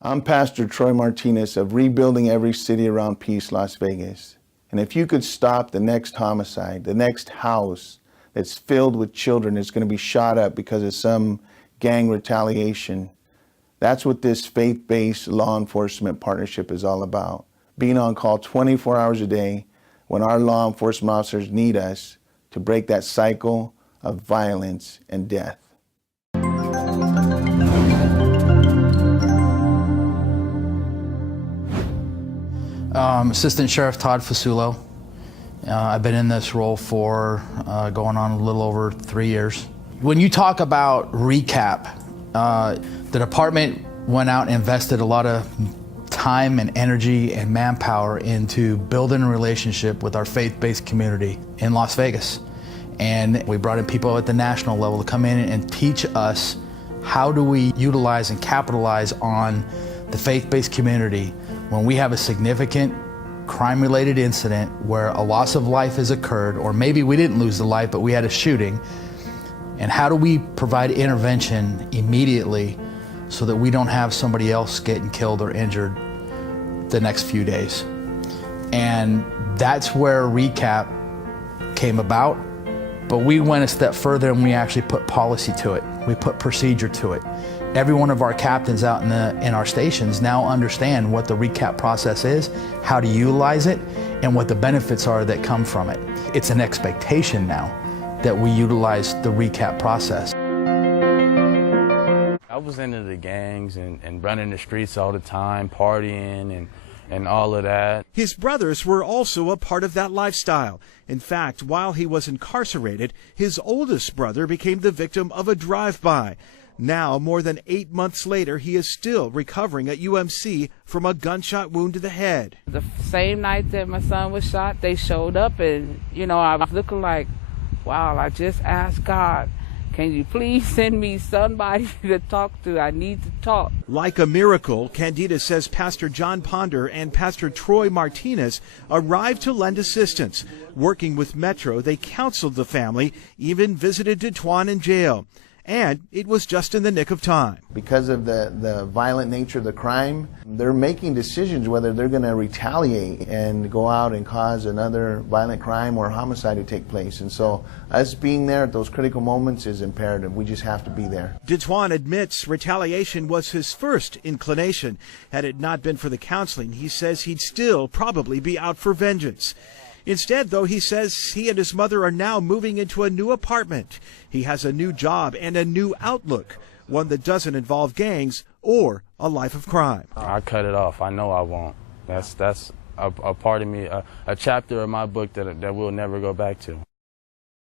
I'm Pastor Troy Martinez of Rebuilding Every City Around Peace, Las Vegas. And if you could stop the next homicide, the next house that's filled with children that's going to be shot up because of some gang retaliation, that's what this faith-based law enforcement partnership is all about. Being on call 24 hours a day when our law enforcement officers need us to break that cycle of violence and death. Assistant Sheriff Todd Fasulo. I've been in this role for going on a little over 3 years. When you talk about recap, the department went out and invested a lot of time and energy and manpower into building a relationship with our faith-based community in Las Vegas. And we brought in people at the national level to come in and teach us how do we utilize and capitalize on the faith-based community when we have a significant crime-related incident where a loss of life has occurred, or maybe we didn't lose the life, but we had a shooting. And how do we provide intervention immediately so that we don't have somebody else getting killed or injured the next few days? And that's where recap came about. But we went a step further and we actually put policy to it. We put procedure to it. Every one of our captains out in our stations now understand what the recap process is, how to utilize it, and what the benefits are that come from it. It's an expectation now that we utilize the recap process. I was into the gangs and running the streets all the time, partying and all of that. His brothers were also a part of that lifestyle. In fact, while he was incarcerated, his oldest brother became the victim of a drive-by. Now, more than 8 months later, he is still recovering at UMC from a gunshot wound to the head. The same night that my son was shot, they showed up and, I was looking like, wow, I just asked God, can you please send me somebody to talk to? I need to talk. Like a miracle, Candida says Pastor John Ponder and Pastor Troy Martinez arrived to lend assistance. Working with Metro, they counseled the family, even visited Ditwan in jail. And it was just in the nick of time. Because of the violent nature of the crime, they're making decisions whether they're going to retaliate and go out and cause another violent crime or homicide to take place. And so us being there at those critical moments is imperative. We just have to be there. Ditwan admits retaliation was his first inclination. Had it not been for the counseling, he says he'd still probably be out for vengeance. Instead, though, he says he and his mother are now moving into a new apartment. He has a new job and a new outlook, one that doesn't involve gangs or a life of crime. I cut it off. I know I won't. That's a part of me, a chapter of my book that we'll never go back to.